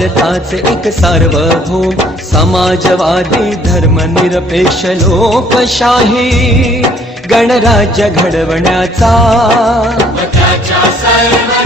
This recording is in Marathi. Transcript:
भारताचे एक सार्वभौम समाजवादी धर्मनिरपेक्ष लोकशाही गणराज्य घडवण्याचा त्याच्या सर्व